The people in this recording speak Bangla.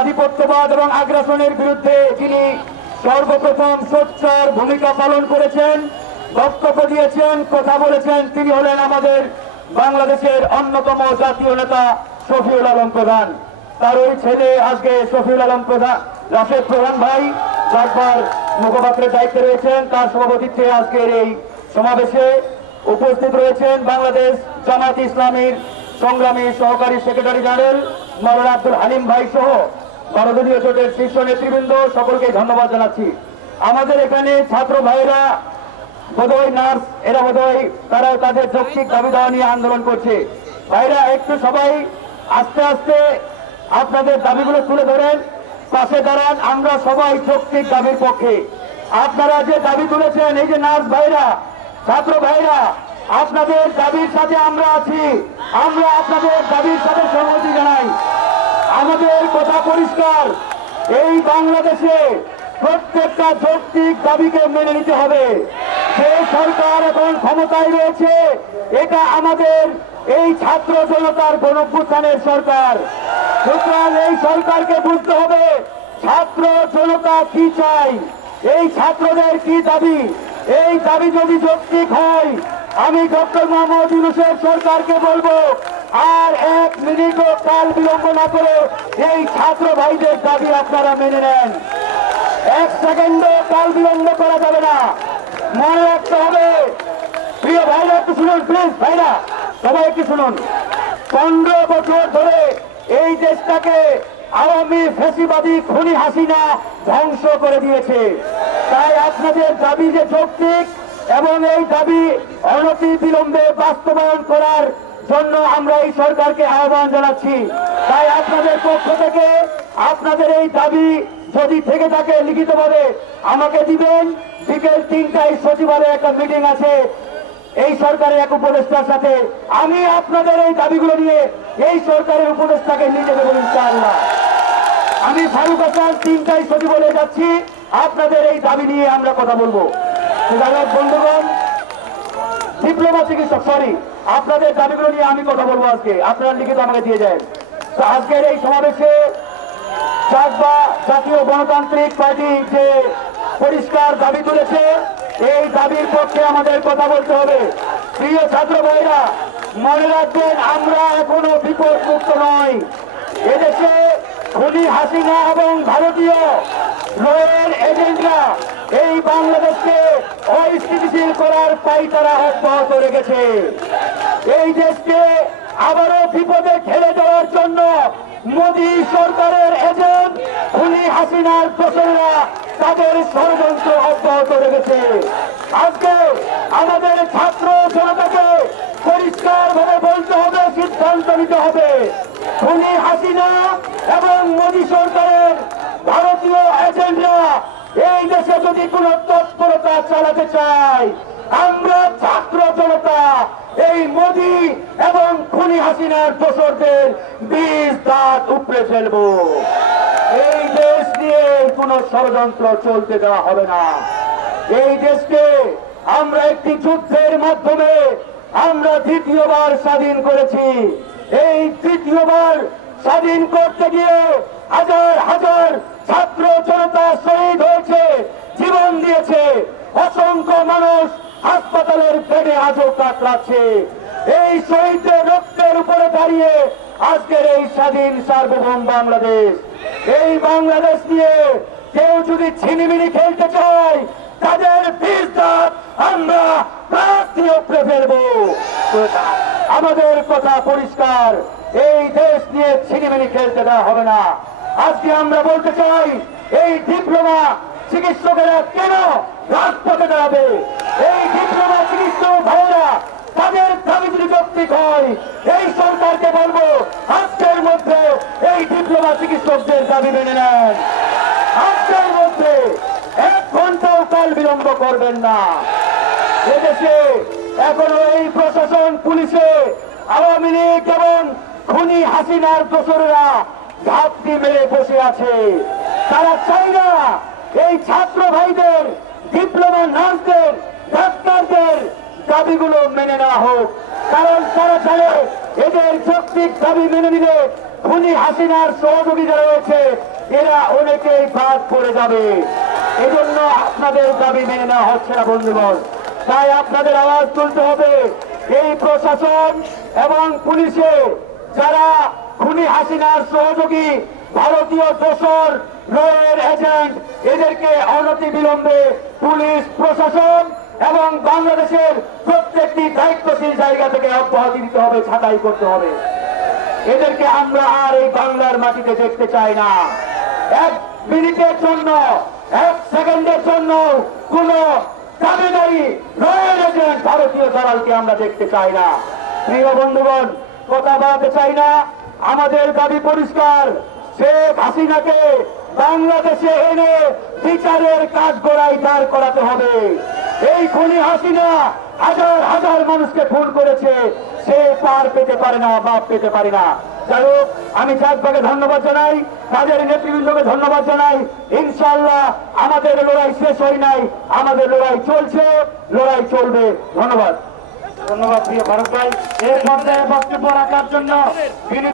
আধিপত্যবাদ এবং আগ্রাসনের বিরুদ্ধে যিনি সর্বপ্রথম সোচ্চার ভূমিকা পালন করেছেন, বক্তব্য দিয়েছেন, কথা বলেছেন, তিনি হলেন আমাদের বাংলাদেশের অন্যতম জাতীয় নেতা শফিউল আলম প্রধান। তার ওই ছেলে আজকে শফিউল আলম প্রধান, রাশেদ প্রধান ভাই চারবার মুখপাত্রের দায়িত্বে রয়েছেন, তার সভাপতিত্বে আজকের এই সমাবেশে উপস্থিত রয়েছেন বাংলাদেশ জামাত ইসলামীর সংগ্রামী সহকারী সেক্রেটারি জেনারেল মাওলানা আব্দুল হালিম ভাই সহ ভারতীয় জোটের শীর্ষ নেতৃবৃন্দ, সকলকে ধন্যবাদ জানাচ্ছি। আমাদের এখানে ছাত্র ভাইরা বোধহয় নার্স, এরা বোধহয় তারা তাদের যৌক্তিক দাবি দাওয়া নিয়ে আন্দোলন করছে। ভাইরা, একটু সবাই আস্তে আস্তে আপনাদের দাবিগুলো তুলে ধরেন, পাশে দাঁড়ান, আমরা সবাই যৌক্তিক দাবির পক্ষে। আপনারা যে দাবি তুলেছেন, এই যে নার্স ভাইরা, ছাত্র ভাইরা, আপনাদের দাবির সাথে আমরা আছি। আমরা আপনাদের দাবির সাথে সহমতি জানাই। আমাদের কথা পরিষ্কার। এই বাংলাদেশে প্রত্যেকটা যৌক্তিক দাবিকে মেনে নিতে হবে। যে সরকার এখন ক্ষমতায় রয়েছে, এটা আমাদের এই ছাত্র জনতার গণভ্যুত্থানের সরকার। সুতরাং এই সরকারকে বুঝতে হবে, ছাত্র জনতা কি চাই এই ছাত্রদের কি দাবি? এই দাবি যদি যৌক্তিক হয়, আমি ডক্টর মোহাম্মদ ইউনুসের সরকারকে বলব আর এক মিনিটও কাল বিলম্ব না করে এই ছাত্র ভাইদের দাবি আপনারা মেনে নেন। এক সেকেন্ডও কাল বিলম্ব করা যাবে না। মনে রাখতে হবে, প্রিয় ভাইরা একটু শুনুন প্লিজ ভাইরা, সবাই একটু শুনুন। পনেরো বছর ধরে এই দেশটাকে আওয়ামী ফেসিবাদী খুনি হাসিনা ধ্বংস করে দিয়েছে। তাই আপনাদের দাবি যে যৌক্তিক এবং এই দাবি অনতি বিলম্বে বাস্তবায়ন করার জন্য আমরা এই সরকারকে আহ্বান জানাচ্ছি। তাই আপনাদের পক্ষ থেকে আপনাদের এই দাবি যদি থেকে থাকে লিখিতভাবে, আমাকে দিবেন। বিকেল তিনটায় সচিবালয়ে একটা মিটিং আছে। এই সরকারের এক উপদেষ্টার সাথে। আমি আপনাদের এই দাবিগুলো নিয়ে এই সরকারের উপদেষ্টাকে নিয়ে দেবো ইনশাআল্লাহ। আমি ফারুক হাসান তিনটায় সচিবালয়ে যাচ্ছি। আপনাদের এই দাবি নিয়ে আমরা কথা বলব। বন্ধুগণ ডিপ্লোমা চিকিৎসক সরি আপনাদের দাবিগুলো নিয়ে আমি কথা বলব আজকে। আপনারা লিখিত আমাকে দিয়ে যায় তো আজকের এই সমাবেশে চাকবা জাতীয় গণতান্ত্রিক পার্টি যে পরিষ্কার দাবি তুলেছে, এই দাবির পক্ষে আমাদের কথা বলতে হবে। প্রিয় ছাত্র ভাইরা, মনে রাখবেন, আমরা এখনও বিপদ মুক্ত নই এদেশে খুনি হাসিনা এবং ভারতীয় রয়েল এজেন্টরা এই বাংলাদেশকে অস্থিতিশীল করার পাইতারা অব্যাহত রেখেছে। এই দেশকে আবারও বিপদে ঠেলে দেওয়ার জন্য মোদী সরকারের এজেন্ট খুনি হাসিনার দোসররা তাদের ষড়যন্ত্র অব্যাহত রেখেছে। আজকে আমাদের ছাত্র জনতাকে পরিষ্কার ভাবে বলতে হবে, সিদ্ধান্ত নিতে হবে। খুনি হাসিনা এবং মোদী সরকারের ভারতীয় এজেন্টরা এই যদি কোন তৎপরতা চালাতে চায়, আমরা ছাত্র জনতা এই মোদী এবং খুনি হাসিনার দোসরদের বীজ দাঁত উপড়ে ফেলব। এই দেশ নিয়ে কোন ষড়যন্ত্র চলতে দেওয়া হবে না। এই দেশকে আমরা একটি যুদ্ধের মাধ্যমে আমরা দ্বিতীয়বার স্বাধীন করেছি। এই তৃতীয়বার স্বাধীন করতে গিয়ে হাজার হাজার ছাত্র জনতা শহীদ হয়েছে। জীবন দিয়েছে। অসংখ্য মানুষ হাসপাতালের বেডে আজও কাতরাচ্ছে। এই শহীদদের রক্তের উপরে দাঁড়িয়ে আজকের এই স্বাধীন সার্বভৌম বাংলাদেশ। এই বাংলাদেশ নিয়ে কেউ যদি ছিনিমিনি খেলতে চায়, তাদের আমরা প্রার্থী ফেলব। আমাদের কথা পরিষ্কার, এই দেশ নিয়ে ছিনিমিনি খেলতে দেওয়া হবে না। আজকে আমরা বলতে চাই, এই ডিপ্লোমা চিকিৎসকেরা কেন রাজপথে দাঁড়াবে? এই ডিপ্লোমা চিকিৎসক ভাইরা তাদের দাবি যদি যৌক্তিক হয়। এই সরকারকে বলব, আজকের মধ্যে এই ডিপ্লোমা চিকিৎসকদের দাবি মেনে নেন। আজকের মধ্যে এক ঘন্টাও কাল বিলম্ব করবেন না। এদেশে এখনও এই প্রশাসন, পুলিশে, আওয়ামী লীগ এবং খুনি হাসিনার দোসরেরা ঘাপটি মেরে বসে আছে। তারা চাই না এই ছাত্র ভাইদের ডিপ্লোমা নার্সদের ডাক্তারদের দাবিগুলো মেনে নেওয়া হোক। কারণ তারা জানে এদের যৌক্তিক দাবি মেনে নিলে খুনি হাসিনার সহযোগী যারা রয়েছে। এরা অনেকেই বাদ পড়ে যাবে। এজন্য আপনাদের দাবি মেনে নেওয়া হচ্ছে না, বন্ধুগণ। তাই আপনাদের আওয়াজ তুলতে হবে। এই প্রশাসন এবং পুলিশে যারা খুনি হাসিনার সহযোগী ভারতীয় দোসর রয়ের এজেন্ট এদেরকে অনতি বিলম্বে পুলিশ, প্রশাসন এবং বাংলাদেশের প্রত্যেকটি দায়িত্বশীল জায়গা থেকে অব্যাহতি দিতে হবে, ছাঁটাই করতে হবে। এদেরকে আমরা আর এই বাংলার মাটিতে দেখতে চাই না। এক মিনিটের জন্য, এক সেকেন্ডের জন্য কোন দাবিদারি রয়্যাল এজেন্ট ভারতীয় দালালকে আমরা দেখতে চাই না। প্রিয় বন্ধুগণ, কথা বলতে চাই না। আমাদের দাবি পরিষ্কার। শেখ হাসিনাকে বাংলাদেশে এনে বিচারের কাজ গড়াই দাঁড় করাতে হবে। এই খুনি হাসিনা হাজার হাজার মানুষকে খুন করেছে। সে পার পেতে পারে না, বাপ পেতে পারে না। যাই হোক, আমি চাঁদবাগে ধন্যবাদ জানাই, তাদের নেতৃবৃন্দকে ধন্যবাদ জানাই। ইনশাল্লাহ আমাদের লড়াই শেষ হয় নাই, আমাদের লড়াই চলছে, লড়াই চলবে। ধন্যবাদ। ধন্যবাদ প্রিয় ভারত ভাই। এর মধ্যে বক্তব্য রাখার জন্য